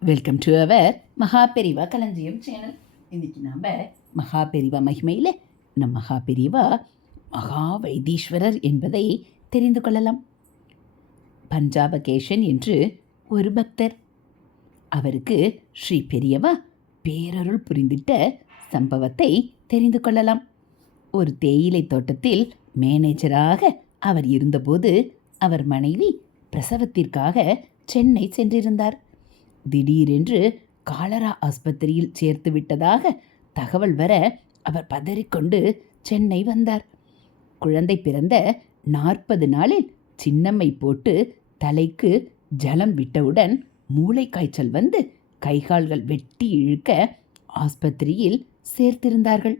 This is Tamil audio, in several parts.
வெல்கம் டு அவர் மகாபெரிவா களஞ்சியம் சேனல் இன்றைக்கி நாம் மகாபெரிவா மகிமையில் நம் மகாபெரிவா மகா வைத்தீஸ்வரர் என்பதை தெரிந்து கொள்ளலாம். பஞ்சாபகேஷன் என்று ஒரு பக்தர். அவருக்கு ஸ்ரீ பெரியவா பேரருள் புரிந்திட்ட சம்பவத்தை தெரிந்து கொள்ளலாம். ஒரு தேயிலை தோட்டத்தில் மேனேஜராக அவர் இருந்தபோது அவர் மனைவி பிரசவத்திற்காக சென்னை சென்றிருந்தார். திடீரென்று காலரா ஆஸ்பத்திரியில் சேர்த்து விட்டதாக தகவல் வர அவர் பதறிக்கொண்டு சென்னை வந்தார். குழந்தை பிறந்த நாற்பது நாளில் சின்னம்மை போட்டு தலைக்கு ஜலம் விட்டவுடன் மூளை காய்ச்சல் வந்து கைகால்கள் வெட்டி இழுக்க ஆஸ்பத்திரியில் சேர்த்திருந்தார்கள்.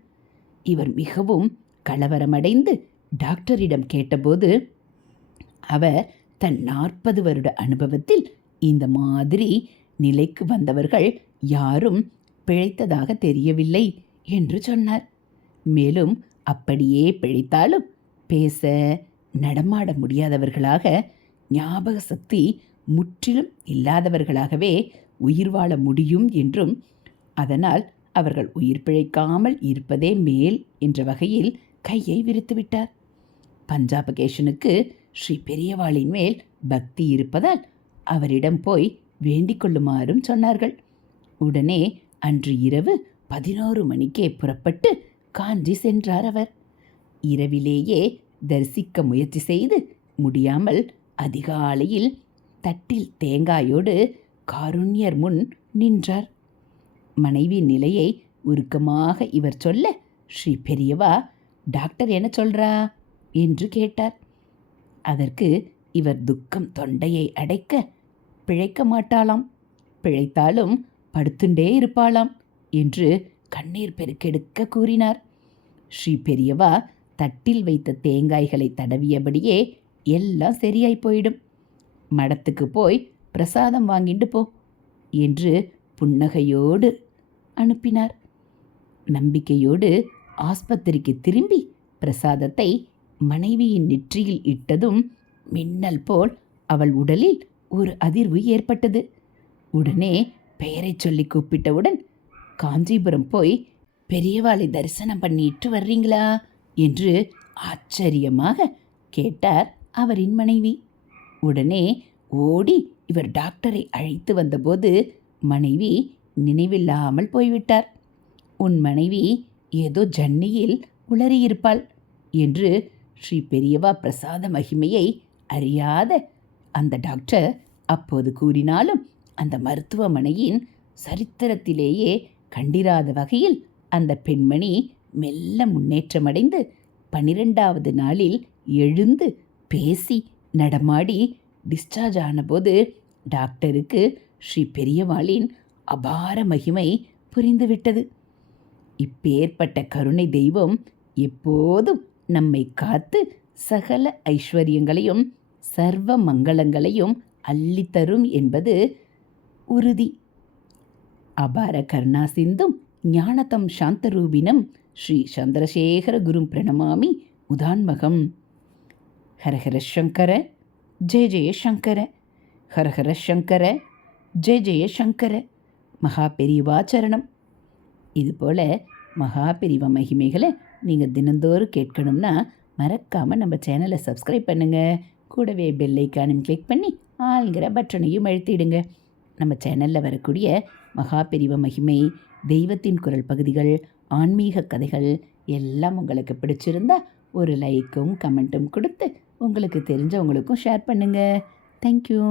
இவர் மிகவும் கலவரமடைந்து டாக்டரிடம் கேட்டபோது அவர் தன் நாற்பது வருட அனுபவத்தில் இந்த மாதிரி நிலைக்கு வந்தவர்கள் யாரும் பிழைத்ததாக தெரியவில்லை என்று சொன்னார். மேலும் அப்படியே பிழைத்தாலும் பேச நடமாட முடியாதவர்களாக ஞாபக சக்தி முற்றிலும் இல்லாதவர்களாகவே உயிர் வாழ முடியும் என்றும் அதனால் அவர்கள் உயிர் பிழைக்காமல் இருப்பதே மேல் என்ற வகையில் கையை விரித்துவிட்டார் பஞ்சாபகேஷனுக்கு ஸ்ரீ பெரியவாளின் மேல் பக்தி இருப்பதால் அவரிடம் போய் வேண்டிக் கொள்ளுமாறும் சொன்னார்கள். உடனே அன்று இரவு பதினோரு மணிக்கே புறப்பட்டு காஞ்சி சென்றார் அவர். இரவிலேயே தரிசிக்க முயற்சி செய்து முடியாமல் அதிகாலையில் தட்டில் தேங்காயோடு காருண்யர் முன் நின்றார். மனைவி நிலையை உருக்கமாக இவர் சொல்ல ஸ்ரீ பெரியவா டாக்டர் என்ன சொல்றா? என்று கேட்டார். அதற்கு இவர் துக்கம் தொண்டையை அடைக்க பிழைக்க மாட்டாளாம். பிழைத்தாலும் படுத்துண்டே இருப்பாளாம் என்று கண்ணீர் பெருக்கெடுக்க கூறினார். ஸ்ரீ பெரியவா தட்டில் வைத்த தேங்காய்களை தடவியபடியே எல்லாம் சரியாய் போயிடும். மடத்துக்கு போய் பிரசாதம் வாங்கிட்டு போ என்று புன்னகையோடு அனுப்பினார். நம்பிக்கையோடு ஆஸ்பத்திரிக்கு திரும்பி பிரசாதத்தை மனைவியின் நெற்றியில் இட்டதும் மின்னல் போல் அவள் உடலில் ஒரு அதிர்வு ஏற்பட்டது. உடனே பெயரை சொல்லி கூப்பிட்டவுடன் காஞ்சிபுரம் போய் பெரியவாளை தரிசனம் பண்ணிட்டு வர்றீங்களா? என்று ஆச்சரியமாக கேட்டார் அவரின் மனைவி. உடனே ஓடி இவர் டாக்டரை அழைத்து வந்தபோது மனைவி நினைவில்லாமல் போய்விட்டார். உன் மனைவி ஏதோ ஜன்னியில் உளறியிருப்பாள் என்று ஸ்ரீ பெரியவா பிரசாத மகிமையை அறியாத அந்த டாக்டர் அப்போது கூறினாலும் அந்த மருத்துவமனையின் சரித்திரத்திலேயே கண்டிராத வகையில் அந்த பெண்மணி மெல்ல முன்னேற்றமடைந்து பனிரெண்டாவது நாளில் எழுந்து பேசி நடமாடி டிஸ்சார்ஜ் ஆனபோது டாக்டருக்கு ஸ்ரீ பெரியவாளின் அபார மகிமை புரிந்துவிட்டது. இப்பேற்பட்ட கருணை தெய்வம் எப்போதும் நம்மை காத்து சகல ஐஸ்வர்யங்களையும் சர்வ மங்களங்களையும் அள்ளித்தரும் என்பது உறுதி. அபார கர்ணா சிந்தும் ஞானதம் சாந்தரூபினம் ஸ்ரீ சந்திரசேகர குரும் பிரணமாமி உதான்மகம். ஹரஹர சங்கர ஜெய ஜெய சங்கர ஹரஹர சங்கர ஜெய ஜெயசங்கர மகா பெரிவாச்சரணம் இதுபோல் மகா பெரிவ மகிமைகளை நீங்கள் தினந்தோறும் கேட்கணும்னா மறக்காமல் நம்ம சேனலை சப்ஸ்கிரைப் பண்ணுங்கள் கூடவே பெல் ஐக்கானும் கிளிக் பண்ணி ஆளுங்கிற பட்டனையும் அழுத்திடுங்க. நம்ம சேனலில் வரக்கூடிய மகா பெரிவ மகிமை தெய்வத்தின் குரல் பகுதிகள் ஆன்மீக கதைகள் எல்லாம் உங்களுக்கு பிடிச்சிருந்தா ஒரு லைக்கும் கமெண்ட்டும் கொடுத்து உங்களுக்கு தெரிஞ்சவங்களுக்கும் ஷேர் பண்ணுங்கள் தேங்க்யூ